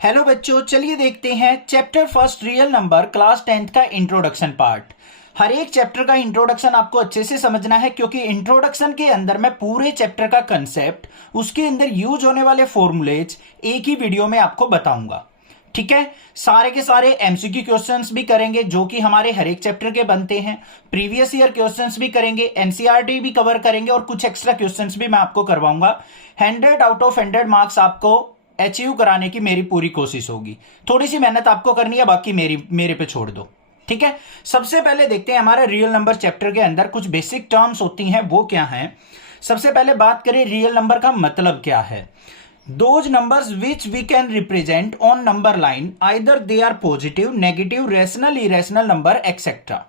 Hello बच्चों, चलिए देखते हैं chapter first real number class 10th का इंट्रोडक्शन पार्ट। हर एक चैप्टर का इंट्रोडक्शन आपको अच्छे से समझना है क्योंकि इंट्रोडक्शन के अंदर मैं पूरे चैप्टर का कंसेप्ट, उसके अंदर यूज होने वाले फॉर्मूलेज एक ही वीडियो में आपको बताऊंगा। ठीक है, सारे के सारे एमसीक्यू क्वेश्चंस भी करेंगे जो कि हमारे हर एक चैप्टर के बनते हैं। प्रीवियस ईयर क्वेश्चंस भी करेंगे, एनसीईआरटी भी कवर करेंगे और कुछ एक्स्ट्रा क्वेश्चंस भी मैं आपको करवाऊंगा। 100 आउट ऑफ 100 मार्क्स आपको अचीव कराने की मेरी पूरी कोशिश होगी। थोड़ी सी मेहनत आपको करनी है, बाकी मेरे पे छोड़ दो। ठीक है, सबसे पहले देखते हैं हमारे रियल नंबर चैप्टर के अंदर कुछ बेसिक टर्म्स होती हैं, वो क्या हैं। सबसे पहले बात करें रियल नंबर का मतलब क्या है। Those numbers which we can represent on number line either they are positive, negative, rational, irrational number etcetera.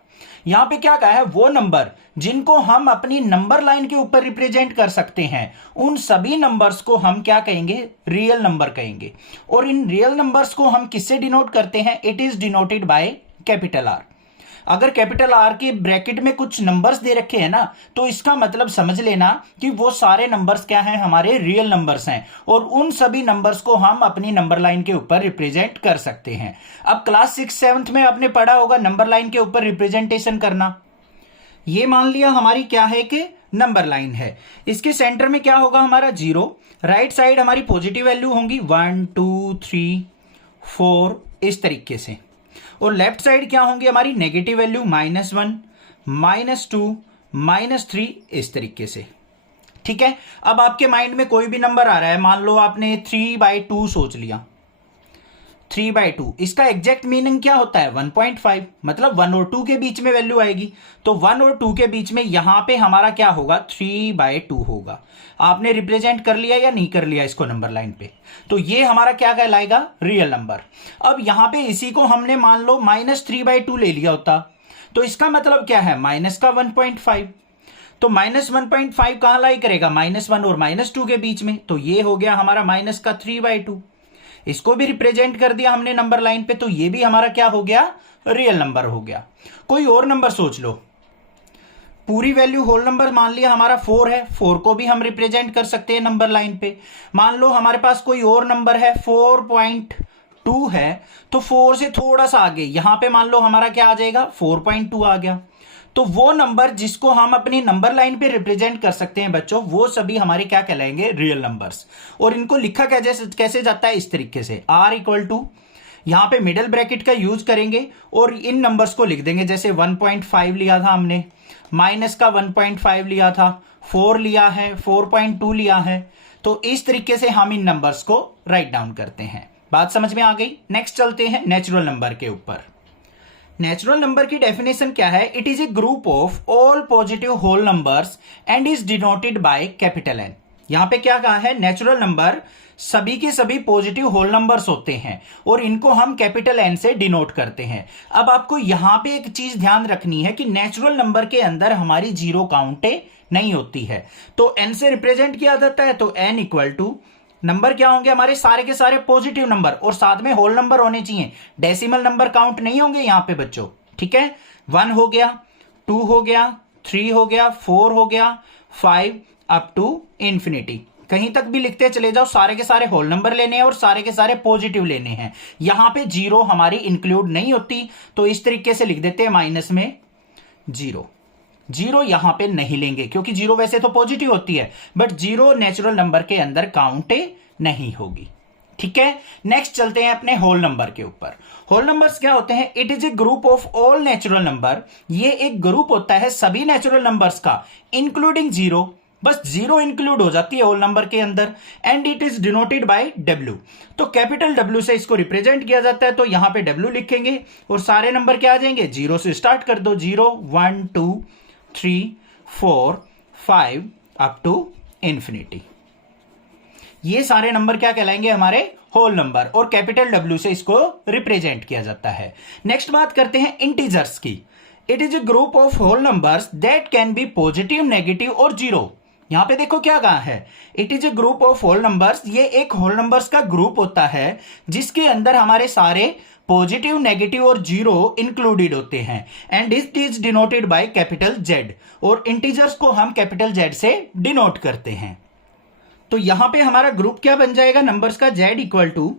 यहां पे क्या कहा है, वो नंबर जिनको हम अपनी नंबर लाइन के ऊपर रिप्रेजेंट कर सकते हैं, उन सभी नंबर्स को हम क्या कहेंगे, रियल नंबर कहेंगे। और इन रियल नंबर्स को हम किससे डिनोट करते हैं, it is denoted by capital R. अगर कैपिटल आर के ब्रैकेट में कुछ नंबर्स दे रखे हैं ना, तो इसका मतलब समझ लेना कि वो सारे नंबर्स क्या हैं, हमारे रियल नंबर्स हैं और उन सभी नंबर्स को हम अपनी नंबर लाइन के ऊपर रिप्रेजेंट कर सकते हैं। अब क्लास 6-7 में आपने पढ़ा होगा नंबर लाइन के ऊपर रिप्रेजेंटेशन करना। ये मान लिया हमारी क्या है कि नंबर लाइन है, इसके सेंटर में क्या होगा, हमारा 0। राइट साइड हमारी पॉजिटिव वैल्यू होंगी 1 2 3 4 इस तरीके से, और लेफ्ट साइड क्या होंगी हमारी नेगेटिव वैल्यू -1 -2 -3 इस तरीके से। ठीक है, अब आपके माइंड में कोई भी नंबर आ रहा है, मान लो आपने 3/2 सोच लिया। 3/2 इसका एग्जैक्ट मीनिंग क्या होता है, 1.5, मतलब 1 और 2 के बीच में वैल्यू आएगी। तो 1 और 2 के बीच में यहां पे हमारा क्या होगा, 3/2 होगा। आपने रिप्रेजेंट कर लिया या नहीं कर लिया इसको नंबर लाइन पे, तो ये हमारा क्या कहलाएगा, रियल नंबर। अब यहां पे इसी को हमने मान लो -3/2 ले लिया होता, तो इसका मतलब क्या है, माइनस का 1.5। तो -1.5 कहां लाई करेगा, -1 और -2 के बीच में, तो ये हो गया हमारा माइनस का 3/2। इसको भी रिप्रेजेंट कर दिया हमने नंबर लाइन पे, तो ये भी हमारा क्या हो गया, रियल नंबर हो गया। कोई और नंबर सोच लो, पूरी वैल्यू होल नंबर मान लिया हमारा 4 है, 4 को भी हम रिप्रेजेंट कर सकते हैं नंबर लाइन पे। मान लो हमारे पास कोई और नंबर है 4.2 है, तो 4 से थोड़ा सा आगे यहां पे मान लो हमारा क्या आ जाएगा, 4.2 आ गया। तो वो नंबर जिसको हम अपनी नंबर लाइन पे रिप्रेजेंट कर सकते हैं बच्चों, वो सभी हमारे क्या कहलाएंगे, रियल नंबर्स। और इनको लिखा कैसे जाता है, इस तरीके से, R इक्वल टू, यहां पे मिडिल ब्रैकेट का यूज करेंगे और इन नंबर्स को लिख देंगे। जैसे 1.5 लिया था हमने, माइनस का 1.5 लिया था, 4 लिया है, 4.2 लिया है, तो इस तरीके से हम इन नंबर्स को राइट डाउन करते हैं। बात समझ में आ गई। नेक्स्ट चलते हैं नेचुरल नंबर के ऊपर। नेचुरल नंबर की डेफिनेशन क्या है, it is a group of all positive whole numbers and is denoted by capital N. यहां पे क्या कहा है, नेचुरल नंबर सभी के सभी पॉजिटिव होल नंबर्स होते हैं और इनको हम कैपिटल एन से डिनोट करते हैं। अब आपको यहां पे एक चीज ध्यान रखनी है कि नेचुरल नंबर के अंदर हमारी जीरो काउंटे नहीं होती है, तो एन से रिप्रेजेंट किया जाता है, तो एन इक्वल टू नंबर क्या होंगे, हमारे सारे के सारे पॉजिटिव नंबर और साथ में होल नंबर होने चाहिए, डेसिमल नंबर काउंट नहीं होंगे यहां पे बच्चों। ठीक है, 1 हो गया, 2 हो गया, 3 हो गया, 4 हो गया, 5 अप टू इंफिनिटी। कहीं तक भी लिखते चले जाओ, सारे के सारे होल नंबर लेने हैं और सारे के सारे पॉजिटिव लेने हैं। यहां पे जीरो हमारी इंक्लूड नहीं होती, तो इस तरीके से लिख देते हैं माइनस में 0। जीरो यहां पे नहीं लेंगे क्योंकि जीरो वैसे तो पॉजिटिव होती है, बट जीरो नेचुरल नंबर के अंदर काउंट नहीं होगी। ठीक है, नेक्स्ट चलते हैं अपने होल नंबर के ऊपर। होल नंबर्स क्या होते हैं, it is a group of all natural number. ये एक ग्रुप होता है सभी नेचुरल नंबर्स का, इंक्लूडिंग जीरो, बस जीरो इंक्लूड हो जाती है होल नंबर के अंदर, and it is denoted by W. तो कैपिटल डब्ल्यू से इसको रिप्रेजेंट किया जाता है, तो यहां पे डब्ल्यू लिखेंगे और सारे नंबर क्या आ जाएंगे, जीरो से स्टार्ट कर दो, 0 1 2 3 4 5 अप टू इंफिनिटी। ये सारे नंबर क्या कहलाएंगे, हमारे होल नंबर, और कैपिटल डब्ल्यू से इसको रिप्रेजेंट किया जाता है। नेक्स्ट बात करते हैं इंटीजर्स की। It is a group of whole numbers that can be positive, negative और जीरो। यहां पे देखो क्या कहा है, it is a group of whole numbers. ये एक होल नंबर्स का ग्रुप होता है जिसके अंदर हमारे सारे पॉजिटिव, नेगेटिव और जीरो इंक्लूडेड होते हैं, and it is denoted by capital Z. और इंटीजर्स को हम कैपिटल जेड से डिनोट करते हैं। तो यहां पे हमारा ग्रुप क्या बन जाएगा नंबर्स का, जेड इक्वल टू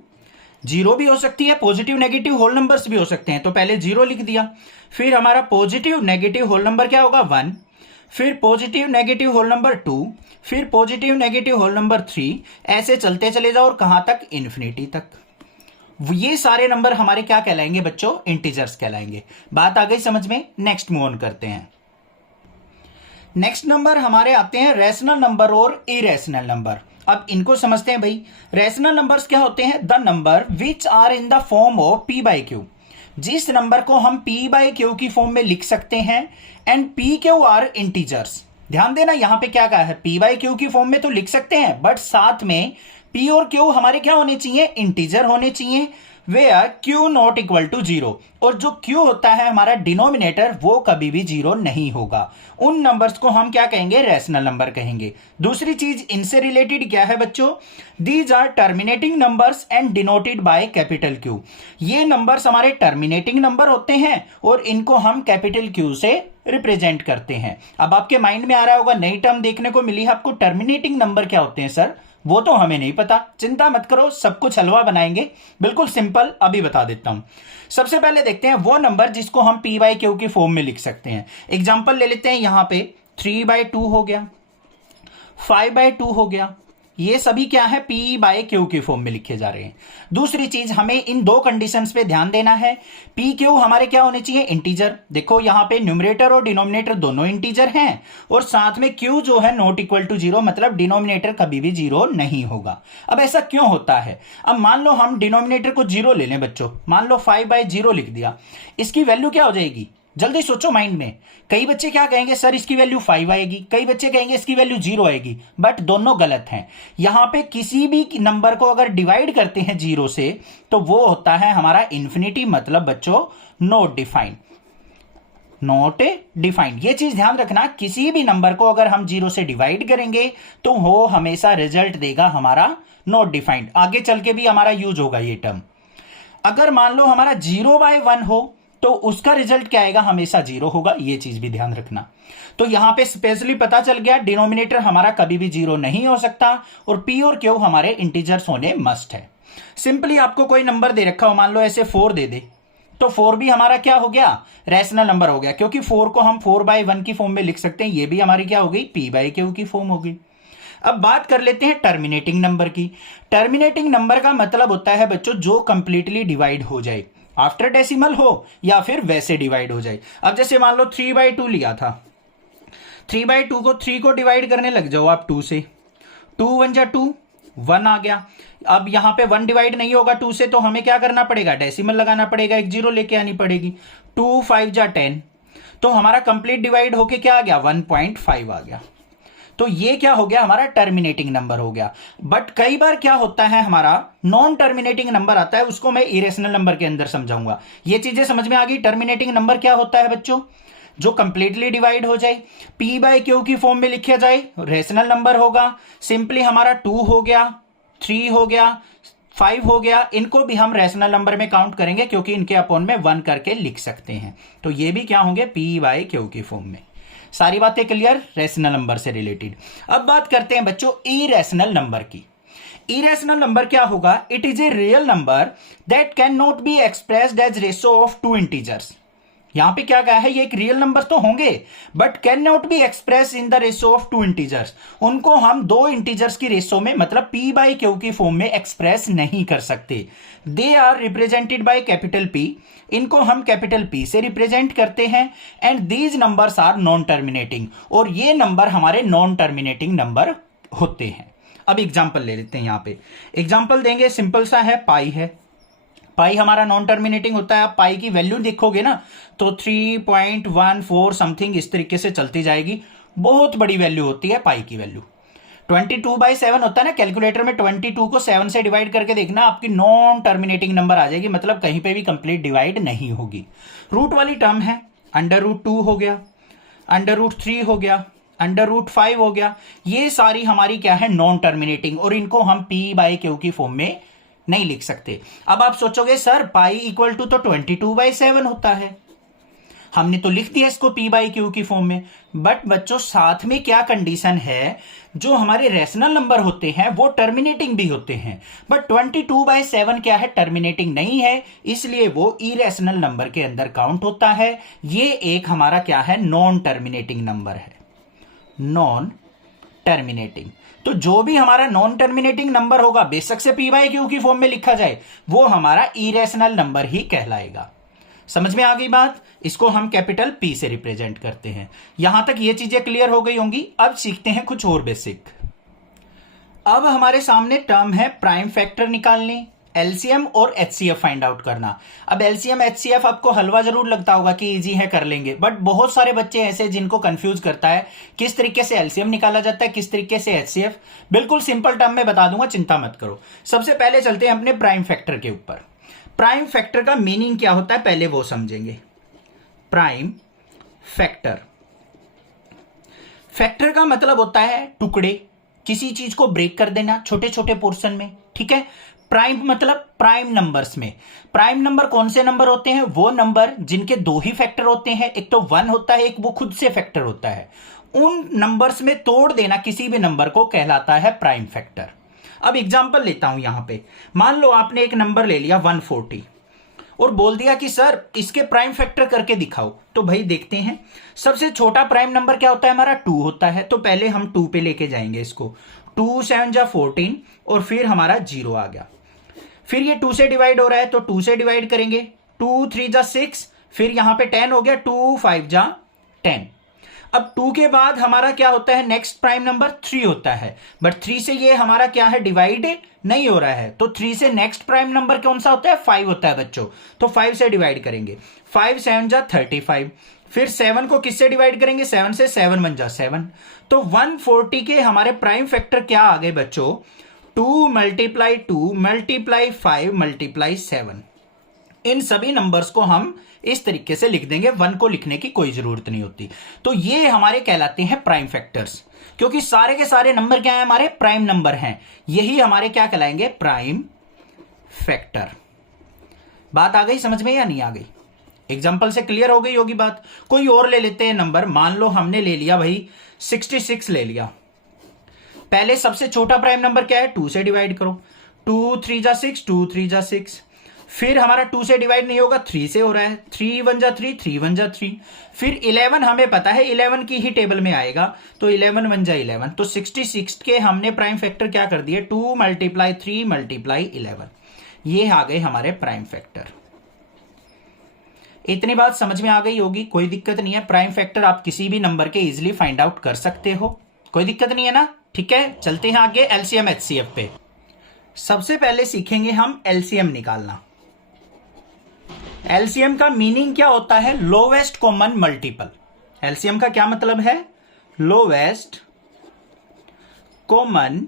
जीरो भी हो सकती है, पॉजिटिव नेगेटिव होल नंबर्स भी हो सकते हैं। तो पहले जीरो लिख दिया, फिर हमारा पॉजिटिव नेगेटिव होल नंबर क्या होगा 1, फिर पॉजिटिव नेगेटिव होल नंबर 2, फिर पॉजिटिव नेगेटिव होल नंबर 3, ऐसे चलते चले जाओ और कहां तक, इन्फिनिटी तक। ये सारे नंबर हमारे क्या कहलाएंगे बच्चों, इंटीजर्स कहलाएंगे। बात आ गई समझ में। नेक्स्ट मूव ऑन करते हैं। नेक्स्ट नंबर हमारे आते हैं रैशनल नंबर और इरेशनल नंबर। अब इनको समझते हैं भाई। रैशनल नंबर्स क्या होते हैं, the number which are in the form of p by q, जिस नंबर को हम p बाई क्यू की फॉर्म में लिख सकते हैं, and p q are integers. ध्यान देना यहां पे क्या कहा है, p बाई क्यू की फॉर्म में तो लिख सकते हैं, बट साथ में p और q हमारे क्या होने चाहिए, इंटीजर होने चाहिए, where q not equal to 0, और जो q होता है हमारा डिनोमिनेटर वो कभी भी 0 नहीं होगा। उन नंबर्स को हम क्या कहेंगे, रैशनल नंबर कहेंगे। दूसरी चीज इनसे रिलेटेड क्या है बच्चों, these are terminating numbers and denoted by capital Q। ये नंबर्स हमारे टर्मिनेटिंग नंबर होते हैं और इनको हम कैपिटल Q से रिप्रेजेंट करते हैं। अब आपके माइंड में आ रहा होगा, नई टर्म देखने को मिली है आपको, टर्मिनेटिंग नंबर क्या होते हैं सर, वो तो हमें नहीं पता। चिंता मत करो, सब कुछ हलवा बनाएंगे, बिल्कुल सिंपल, अभी बता देता हूं। सबसे पहले देखते हैं वो नंबर जिसको हम p बाई क्यू की फॉर्म में लिख सकते हैं। एग्जांपल ले लेते हैं, यहां पे 3/2 हो गया, 5/2 हो गया, ये सभी क्या है, p बाई क्यू की फॉर्म में लिखे जा रहे हैं। दूसरी चीज हमें इन दो कंडीशंस पे ध्यान देना है, p क्यू हमारे क्या होने चाहिए, इंटीजर। देखो यहां पे न्यूमरेटर और डिनोमिनेटर दोनों इंटीजर हैं, और साथ में q जो है नॉट इक्वल टू 0, मतलब डिनोमिनेटर कभी भी 0 नहीं होगा। अब ऐसा क्यों होता है, अब मान लो हम डिनोमिनेटर को 0 ले लें बच्चों, मान लो 5/0 लिख दिया, इसकी वैल्यू क्या हो जाएगी, जल्दी सोचो माइंड में। कई बच्चे क्या कहेंगे, सर इसकी वैल्यू 5 आएगी, कई बच्चे कहेंगे इसकी वैल्यू 0 आएगी, बट दोनों गलत हैं। यहां पे किसी भी नंबर को अगर डिवाइड करते हैं 0 से तो वो होता है हमारा इंफिनिटी, मतलब बच्चों नॉट डिफाइंड, नॉट डिफाइंड। ये चीज ध्यान रखना, किसी भी नंबर को अगर हम 0 से डिवाइड करेंगे तो वो हमेशा रिजल्ट देगा हमारा नॉट डिफाइंड। आगे चल के भी हमारा यूज होगा ये टर्म। अगर मान लो हमारा 0/1 हो तो उसका रिजल्ट क्या आएगा, हमेशा 0 होगा, ये चीज भी ध्यान रखना। तो यहां पे स्पेशली पता चल गया डिनोमिनेटर हमारा कभी भी 0 नहीं हो सकता, और p और q हमारे इंटीजर्स होने मस्ट है। सिंपली आपको कोई नंबर दे रखा हो, मान लो ऐसे 4 दे दे, तो 4 भी हमारा क्या हो गया, रैशनल नंबर हो गया, क्योंकि 4 को हम 4/1 की फॉर्म में लिख सकते हैं, ये भी हमारी क्या हो गई, p बाई क्यू की फॉर्म हो गई। अब बात कर लेते हैं टर्मिनेटिंग नंबर की। टर्मिनेटिंग नंबर का मतलब होता है बच्चों जो कंप्लीटली डिवाइड हो जाए, आफ्टर डेसिमल हो या फिर वैसे डिवाइड हो जाए। अब जैसे मान लो 3/2 लिया था, 3/2 को 3 को डिवाइड करने लग जाओ आप 2 से, 2 1 जा 2, 1 आ गया। अब यहां पे 1 डिवाइड नहीं होगा 2 से, तो हमें क्या करना पड़ेगा, डेसिमल लगाना पड़ेगा, एक 0 लेके आनी पड़ेगी। 2 5 जा 10, तो हमारा कंप्लीट डिवाइड होके क्या आ गया, 1.5 आ गया। तो ये क्या हो गया, हमारा टर्मिनेटिंग नंबर हो गया। बट कई बार क्या होता है, हमारा नॉन टर्मिनेटिंग नंबर आता है, उसको मैं इरेशनल नंबर के अंदर समझाऊंगा। ये चीजें समझ में आ गई। टर्मिनेटिंग नंबर क्या होता है बच्चों, जो कंप्लीटली डिवाइड हो जाए, p बाई क्यू की फॉर्म में लिखा जाए, रेशनल नंबर होगा। सिंपली हमारा 2 हो गया, 3 हो गया, 5 हो गया, इनको भी हम रेशनल नंबर में काउंट करेंगे क्योंकि इनके अपॉन में 1 करके लिख सकते हैं। तो ये भी क्या होंगे, p बाई क्यू की फॉर्म में। सारी बातें क्लियर रैशनल नंबर से रिलेटेड। अब बात करते हैं बच्चों इरेशनल नंबर की। इरेशनल नंबर क्या होगा, it is a real number that can not be expressed as ratio of two integers. यहां पे क्या कहा है, ये एक रियल नंबर तो होंगे but can not be express in the ratio of two integers. उनको हम दो इंटीजर्स की रेशो में, मतलब p बाई क्यू की फॉर्म में एक्सप्रेस नहीं कर सकते। They are represented by capital P, इनको हम कैपिटल P से रिप्रेजेंट करते हैं। And these numbers are non terminating, और ये नंबर हमारे नॉन टर्मिनेटिंग नंबर होते हैं। अब एग्जाम्पल ले लेते हैं, यहां पे एग्जाम्पल देंगे, सिंपल सा है, पाई है। पाई हमारा नॉन टर्मिनेटिंग होता है। आप पाई की वैल्यू देखोगे ना तो 3.14 समथिंग इस तरीके से चलती जाएगी, बहुत बड़ी वैल्यू होती है पाई की वैल्यू। 22/7 होता है ना कैलकुलेटर में, 22 को 7 से डिवाइड करके देखना, आपकी नॉन टर्मिनेटिंग नंबर आ जाएगी, मतलब कहीं पे भी कंप्लीट डिवाइड नहीं होगी। रूट वाली टर्म है, √2 हो गया, √3 हो गया, √5 हो गया, ये सारी हमारी क्या है, नॉन टर्मिनेटिंग, और इनको हम p बाई क्यू की फॉर्म में नहीं लिख सकते। अब आप सोचोगे सर पाई इक्वल टू तो 22/7 होता है, हमने तो लिख दिया इसको p बाई क्यू की फॉर्म में, बट बच्चों साथ में क्या कंडीशन है, जो हमारे रेशनल नंबर होते हैं वो टर्मिनेटिंग भी होते हैं, बट 22/7 क्या है, टर्मिनेटिंग नहीं है, इसलिए वो इरेशनल नंबर के अंदर काउंट होता है। ये एक हमारा क्या है, नॉन टर्मिनेटिंग नंबर है, नॉन टर्मिनेटिंग। तो जो भी हमारा नॉन टर्मिनेटिंग नंबर होगा, बेशक से p बाई क्यू की फॉर्म में लिखा जाए, वो हमारा इरेशनल नंबर ही कहलाएगा। समझ में आ गई बात? इसको हम कैपिटल P से रिप्रेजेंट करते हैं। यहां तक ये चीजें क्लियर हो गई होंगी। अब सीखते हैं कुछ और बेसिक। अब हमारे सामने टर्म है प्राइम फैक्टर निकालने, एलसीएम और एचसीएफ फाइंड आउट करना। अब एलसीएम एचसीएफ आपको हलवा जरूर लगता होगा कि इजी है, कर लेंगे, बट बहुत सारे बच्चे ऐसे जिनको कंफ्यूज करता है किस तरीके से एलसीएम निकाला जाता है, किस तरीके से एचसीएफ। बिल्कुल सिंपल टर्म में बता दूंगा, चिंता मत करो। सबसे पहले चलते हैं अपने प्राइम फैक्टर के ऊपर। प्राइम फैक्टर का मीनिंग क्या होता है पहले वो समझेंगे। प्राइम फैक्टर, फैक्टर का मतलब होता है टुकड़े, किसी चीज को ब्रेक कर देना छोटे छोटे पोर्शन में, ठीक है। प्राइम मतलब प्राइम नंबर्स में। प्राइम नंबर कौन से नंबर होते हैं, वो नंबर जिनके दो ही फैक्टर होते हैं, एक तो 1 होता है, एक वो खुद से फैक्टर होता है। उन नंबर्स में तोड़ देना किसी भी नंबर को कहलाता है प्राइम फैक्टर। अब एग्जांपल लेता हूं यहां पे। मान लो आपने एक नंबर ले लिया 140 और बोल दिया कि सर इसके प्राइम फैक्टर करके दिखाओ। तो भाई देखते हैं, सबसे छोटा प्राइम नंबर क्या होता है हमारा, 2 होता है। तो पहले हम 2 पे लेके जाएंगे इसको, 2 7 जा 14 और फिर हमारा 0 आ गया। फिर ये 2 से डिवाइड हो रहा है तो 2 से डिवाइड करेंगे, 2 3 जा 6, फिर यहां पे 10 हो गया, 2 5 जा 10। अब 2 के बाद हमारा क्या होता है, नेक्स्ट प्राइम नंबर 3 होता है, बट 3 से ये हमारा क्या है, डिवाइड नहीं हो रहा है। तो 3 से नेक्स्ट प्राइम नंबर कौन सा होता है, 5 होता है बच्चों। तो 5 से डिवाइड करेंगे, 5 7 जा 35, फिर 7 को किससे डिवाइड करेंगे, 7 से, 7 1 जा 7। तो 140 के हमारे प्राइम फैक्टर क्या आ गए बच्चों, 2 मल्टीप्लाई 2 मल्टीप्लाई 5 मल्टीप्लाई 7। इन सभी नंबर्स को हम इस तरीके से लिख देंगे, 1 को लिखने की कोई जरूरत नहीं होती। तो ये हमारे कहलाते हैं प्राइम फैक्टर्स, क्योंकि सारे के सारे नंबर क्या है, हमारे प्राइम नंबर हैं। यही हमारे क्या कहलाएंगे, प्राइम फैक्टर। बात आ गई समझ में या नहीं आ गई? एग्जाम्पल से क्लियर हो गई होगी बात। कोई और ले लेते हैं नंबर, मान लो हमने ले लिया भाई 66 ले लिया। पहले सबसे छोटा प्राइम नंबर क्या है, 2 से डिवाइड करो, 2 3 जा 6, 2 3 जा 6। फिर हमारा 2 से डिवाइड नहीं होगा, 3 से हो रहा है, 3 1 जा 3, 3 1 जा 3। फिर 11 हमें पता है 11 की ही टेबल में आएगा, तो 11 1 जा 11। तो 66 के हमने प्राइम फैक्टर क्या कर दिए, 2 मल्टीप्लाई 3 मल्टीप्लाई 11। ये आ गए हमारे प्राइम फैक्टर। इतनी बात समझ में आ गई होगी, कोई दिक्कत नहीं है। प्राइम फैक्टर आप किसी भी नंबर के इजिली फाइंड आउट कर सकते हो, कोई दिक्कत नहीं है ना। ठीक है, चलते हैं आगे एलसीएम एचसीएफ पे। सबसे पहले सीखेंगे हम एलसीएम निकालना। एलसीएम का मीनिंग क्या होता है, लोवेस्ट कॉमन मल्टीपल। एलसीएम का क्या मतलब है, लोवेस्ट कॉमन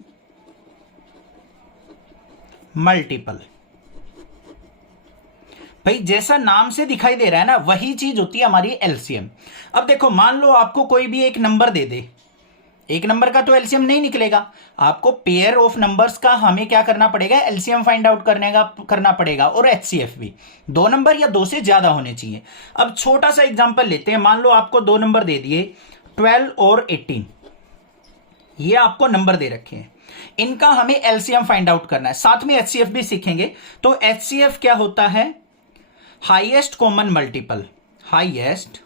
मल्टीपल। भाई जैसा नाम से दिखाई दे रहा है ना, वही चीज होती है हमारी एलसीएम। अब देखो, मान लो आपको कोई भी एक नंबर दे दे, एक नंबर का तो एलसीएम नहीं निकलेगा, आपको पेयर ऑफ नंबर्स का हमें क्या करना पड़ेगा, एलसीएम फाइंड आउट करना पड़ेगा, और एचसीएफ भी। 2 नंबर या 2 से ज्यादा होने चाहिए। अब छोटा सा एग्जांपल लेते हैं, मान लो आपको 2 नंबर दे दिए, 12 और 18। ये आपको नंबर दे रखे हैं, इनका हमें एलसीएम फाइंड आउट करना है। साथ में एचसीएफ भी सीखेंगे। तो एचसीएफ क्या होता है, highest common multiple. Highest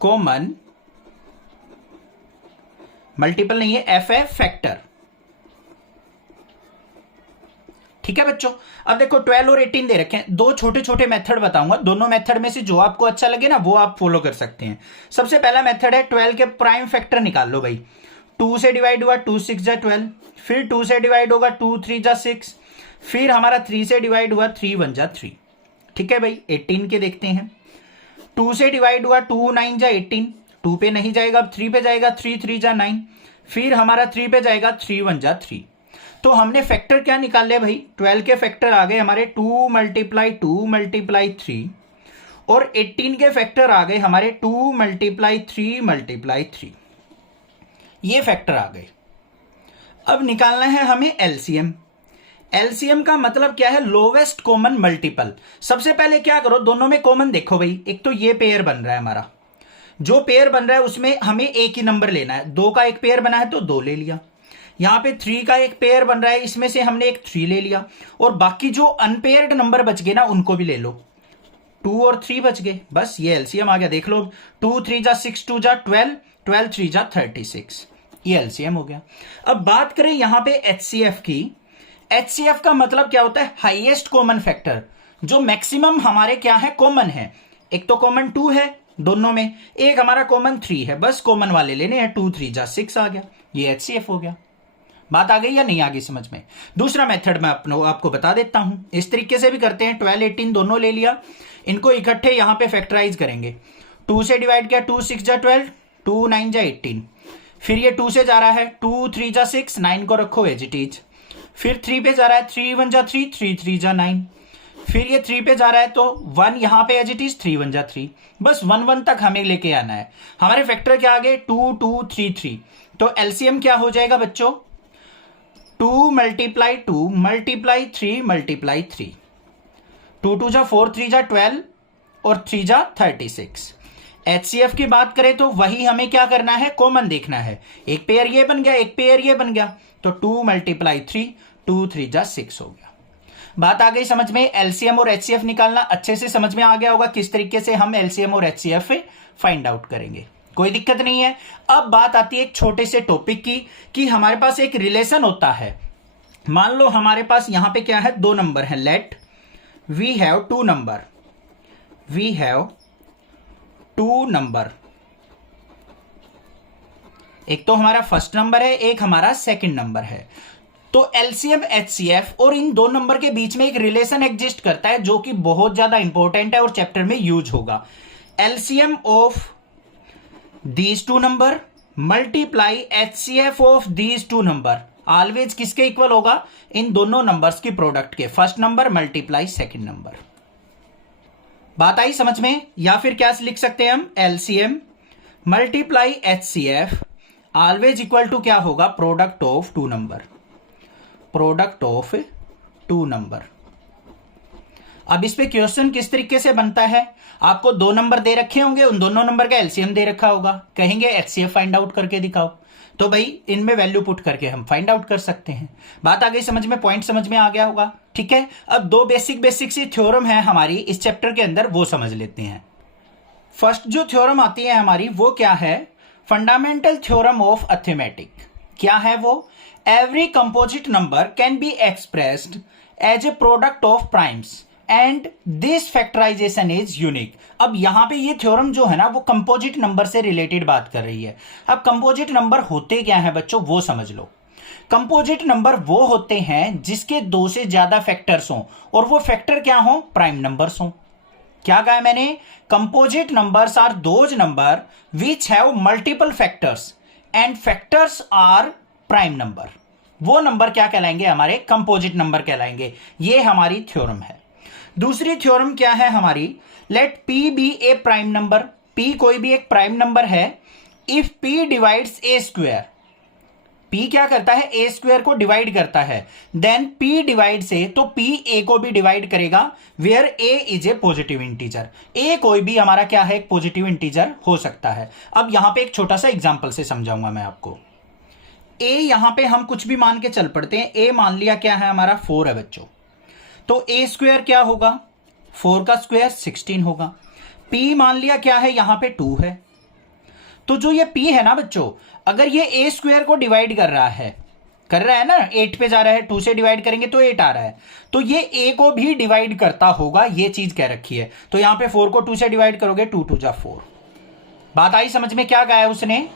common multiple नहीं है, एफ है फैक्टर। ठीक है बच्चों। अब देखो 12 और 18 दे रखे हैं, 2 छोटे छोटे मेथड बताऊंगा, दोनों मेथड में से जो आपको अच्छा लगे ना वो आप फॉलो कर सकते हैं। सबसे पहला मेथड है 12 के प्राइम फैक्टर निकाल लो भाई। 2 से डिवाइड हुआ, 2 6 जा 12, फिर 2 से डिवाइड होगा, 2 3 जा 6, फिर हमारा 3 से डिवाइड हुआ, 3 1 जा 3। ठीक है भाई, 18 के देखते हैं। 2 से डिवाइड हुआ, 2 9 जा 18, 2 पे नहीं जाएगा, अब 3 पे जाएगा, 3 3 जा 9, फिर हमारा 3 पे जाएगा, 3 1 जा 3। तो हमने फैक्टर क्या निकाल लिया भाई, 12 के फैक्टर आ गए हमारे 2 मल्टीप्लाई 2 मल्टीप्लाई 3, और 18 के फैक्टर आ गए हमारे 2 मल्टीप्लाई 3 मल्टीप्लाई 3। ये फैक्टर आ गए। अब निकालना है हमें एलसीएम। एलसीएम का मतलब क्या है? Lowest common multiple. सबसे पहले क्या करो, दोनों में कॉमन देखो भाई। एक तो ये पेयर बन रहा है हमारा, जो पेयर बन रहा है उसमें हमें एक ही नंबर लेना है। 2 का एक पेयर बना है तो 2 ले लिया। यहां पे 3 का एक पेयर बन रहा है, इसमें से हमने एक 3 ले लिया। और बाकी जो अनपेयर्ड नंबर बच गए ना उनको भी ले लो। 2 और 3 बच गए, बस ये एलसीएम आ गया। देख लो, 2 3 जा 6, 2 जा 12, 12 3 जा 36, ये एलसीएम हो गया। अब बात करें यहां पे एचसीएफ की। एचसीएफ का मतलब क्या होता है? हाईएस्ट कॉमन फैक्टर, जो मैक्सिमम हमारे क्या है, कॉमन है। एक तो कॉमन 2 है दोनों में, एक हमारा कॉमन 3 है, बस कॉमन वाले लेने हैं। 2 3 जा 6 आ गया, ये एचसीएफ हो गया। बात आ गई या नहीं आ गई समझ में? दूसरा मेथड मैं आपको बता देता हूं, इस तरीके से भी करते हैं। 12 18 दोनों ले लिया, इनको इकट्ठे यहां पे फैक्टराइज करेंगे। 2 से डिवाइड किया, 2 6 जा 12, 2 9 जा 18। फिर ये 2 से जा रहा है, 2 3 जा 6, 9 को रखो एज इट इज। फिर 3 पे जा रहा है, 3 1 जा 3, 3 3 जा 9। फिर ये 3 पे जा रहा है तो 1 यहां पे एज इट इज, 3 1 जा 3। बस 1 1 तक हमें लेके आना है। हमारे फैक्टर क्या आ गए? 2 2 3 3। तो एलसीएम क्या हो जाएगा बच्चों? 2 × 2 × 3 × 3। 2 2 जा 4, 3 जा 12 और 3 जा 36। एचसीएफ की बात करें तो वही हमें क्या करना है? कॉमन देखना है। एक पेयर ये बन गया, एक पेयर ये बन गया, तो 2 × 3, 2 3 जा 6 हो गया। बात आ गई समझ में? एलसीएम और एचसीएफ निकालना अच्छे से समझ में आ गया होगा, किस तरीके से हम एलसीएम और एचसीएफ फाइंड आउट करेंगे। कोई दिक्कत नहीं है। अब बात आती है एक छोटे से टॉपिक की, कि हमारे पास एक रिलेशन होता है। मान लो हमारे पास यहां पे क्या है? 2 नंबर है। Let we have 2 number, we have 2 number. एक तो हमारा फर्स्ट नंबर है, एक हमारा सेकंड नंबर है। तो एलसीएम एचसीएफ और इन 2 नंबर के बीच में एक रिलेशन एग्जिस्ट करता है, जो कि बहुत ज्यादा इंपॉर्टेंट है और चैप्टर में यूज होगा। LCM of these 2 number multiply HCF of these 2 number always किसके इक्वल होगा? इन दोनों नंबर्स की प्रोडक्ट के। First number multiply second number. बात आई समझ में? या फिर क्या लिख सकते हैं हम? LCM multiply HCF always equal to क्या होगा? Product of 2 number, product of 2 number. अब इस पे क्वेश्चन किस तरीके से बनता है? आपको 2 नंबर दे रखे होंगे, उन दोनों नंबर का एलसीएम दे रखा होगा, कहेंगे एचसीएफ फाइंड आउट करके दिखाओ, तो भाई इनमें वैल्यू पुट करके हम फाइंड आउट कर सकते हैं। बात आ गई समझ में? पॉइंट समझ में आ गया होगा? ठीक है। अब 2 बेसिक सी थ्योरम है हमारी इस चैप्टर के अंदर, वो समझ लेते हैं। फर्स्ट जो थ्योरम आती है हमारी, वो क्या है? Fundamental theorem of arithmetic. क्या है वो? Every composite number can be expressed as a product of primes and this factorization is unique. अब यहां पे ये थ्योरम जो है ना, वो कंपोजिट नंबर से रिलेटेड बात कर रही है। अब कंपोजिट नंबर होते क्या है बच्चों, वो समझ लो। कंपोजिट नंबर वो होते हैं जिसके 2 से ज्यादा फैक्टर्स हों, और वो फैक्टर क्या हो? प्राइम नंबर्स हों। क्या कहा मैंने? Composite numbers are those number which have multiple factors and factors are prime number. वो नंबर क्या कहलाएंगे? हमारे कंपोजिट नंबर कहलाएंगे। ये हमारी थ्योरम है। दूसरी थ्योरम क्या है हमारी? लेट P बी ए प्राइम नंबर। P कोई भी एक प्राइम नंबर है if P divides A square. P क्या करता है? ए स्क्वायर को डिवाइड करता है। देन P डिवाइड्स ए, तो P A को भी डिवाइड करेगा, where A is a positive integer. A कोई भी हमारा क्या है? एक पॉजिटिव इंटीजर हो सकता है। अब यहां पे एक छोटा सा एग्जांपल से समझाऊंगा मैं आपको। A यहां पे हम कुछ भी मान के चल पड़ते हैं। A मान लिया क्या है हमारा? 4 है बच्चों। तो A स्क्वायर क्या होगा? 4 का स्क्वायर 16 होगा। P मान लिया क्या है? यहां पे 2 है। तो जो ये P है ना बच्चों, अगर ये A स्क्वायर को डिवाइड कर रहा है ना, 8 पे जा रहा है, 2 से डिवाइड करेंगे तो 8 आ रहा है, तो ये A को भी डिवाइड करता होगा, ये चीज कह रखी है। तो यहां पे 4 को 2 से डिवाइड करोगे, 2 2 जा 4। बात आई समझ में? क्या कहा है उसने?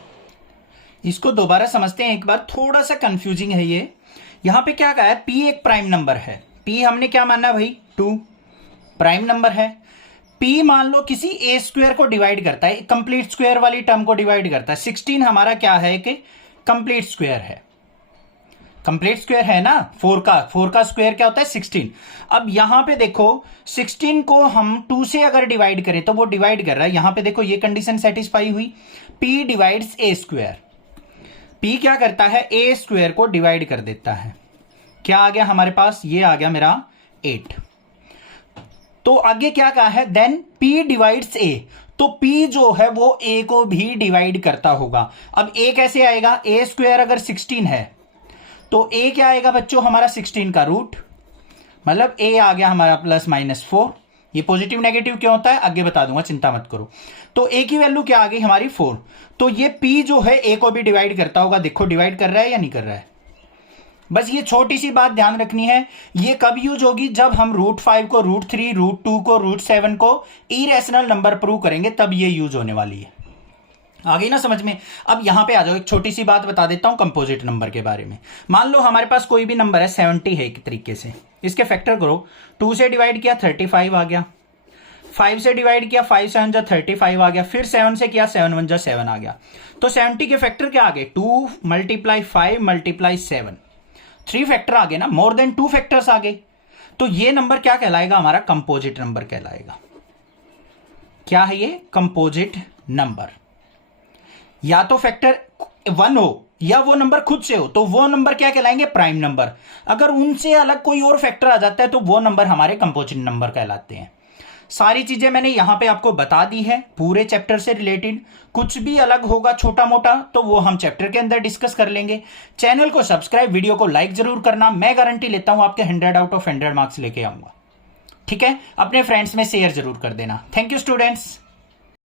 इसको दोबारा समझते हैं एक बार, थोड़ा सा कंफ्यूजिंग है ये। यहां पे क्या कहा है? P एक प्राइम नंबर है। P हमने क्या माना भाई? 2 प्राइम नंबर है। P मान लो किसी ए स्क्वायर को डिवाइड करता है, कंप्लीट स्क्वायर वाली टर्म को डिवाइड करता है। 16 हमारा क्या है? कि कंप्लीट स्क्वायर है। कंप्लीट स्क्वायर है ना, 4 का स्क्वायर क्या होता है? 16। अब यहां पे देखो, 16 को हम 2 से अगर डिवाइड करें तो वो डिवाइड कर रहा है। यहां पे देखो ये कंडीशन सेटिस्फाई हुई। P डिवाइड्स ए स्क्वायर। P क्या करता है? ए स्क्वायर को डिवाइड कर देता है। क्या आ गया हमारे पास, ये आ गया मेरा 8। तो आगे क्या कहा है, देन P डिवाइड्स A, तो P जो है वो A को भी डिवाइड करता होगा। अब A कैसे आएगा, A स्क्वायर अगर 16 है तो A क्या आएगा बच्चों हमारा 16 का रूट, मतलब A आ गया हमारा +-4। ये पॉजिटिव नेगेटिव क्यों होता है आगे बता दूंगा, चिंता मत करो। तो A की वैल्यू क्या आ गई हमारी 4। तो ये P जो है A को भी डिवाइड करता होगा, देखो डिवाइड कर रहा है या नहीं कर रहा है। बस ये छोटी सी बात ध्यान रखनी है, ये कब यूज होगी, जब हम √5 को √3, √2 को √7 को इरेशनल नंबर प्रूव करेंगे, तब ये यूज होने वाली है। आ गई ना समझ में। अब यहां पे आ जाओ, एक छोटी सी बात बता देता हूं कंपोजिट नंबर के बारे में। मान लो हमारे पास कोई भी नंबर है 70 है, एक तरीके से इसके फैक्टर करो, 2 से डिवाइड किया 35 आ गया, 5 से डिवाइड किया 5 7 जा 35 आ गया, फिर 7 से किया 7 1 जा 7 आ गया। तो 70 के फैक्टर क्या आ गए, 2 × 5 × 7, 3 फैक्टर आ गए ना, मोर देन 2 फैक्टर्स आ गए। तो ये नंबर क्या कहलाएगा, हमारा कंपोजिट नंबर कहलाएगा। क्या है ये, कंपोजिट नंबर। या तो फैक्टर 1 हो या वो नंबर खुद से हो, तो वो नंबर क्या कहलाएंगे, प्राइम नंबर। अगर उनसे अलग कोई और फैक्टर आ जाता है तो वो नंबर हमारे कंपोजिट नंबर कहलाते हैं। सारी चीजें मैंने यहां पे आपको बता दी है पूरे चैप्टर से रिलेटेड। कुछ भी अलग होगा छोटा मोटा तो वो हम चैप्टर के अंदर डिस्कस कर लेंगे। चैनल को सब्सक्राइब, वीडियो को लाइक जरूर करना। मैं गारंटी लेता हूं आपके 100 आउट ऑफ 100 मार्क्स लेके आऊंगा। ठीक है, अपने फ्रेंड्स में शेयर जरूर कर देना। Thank you students.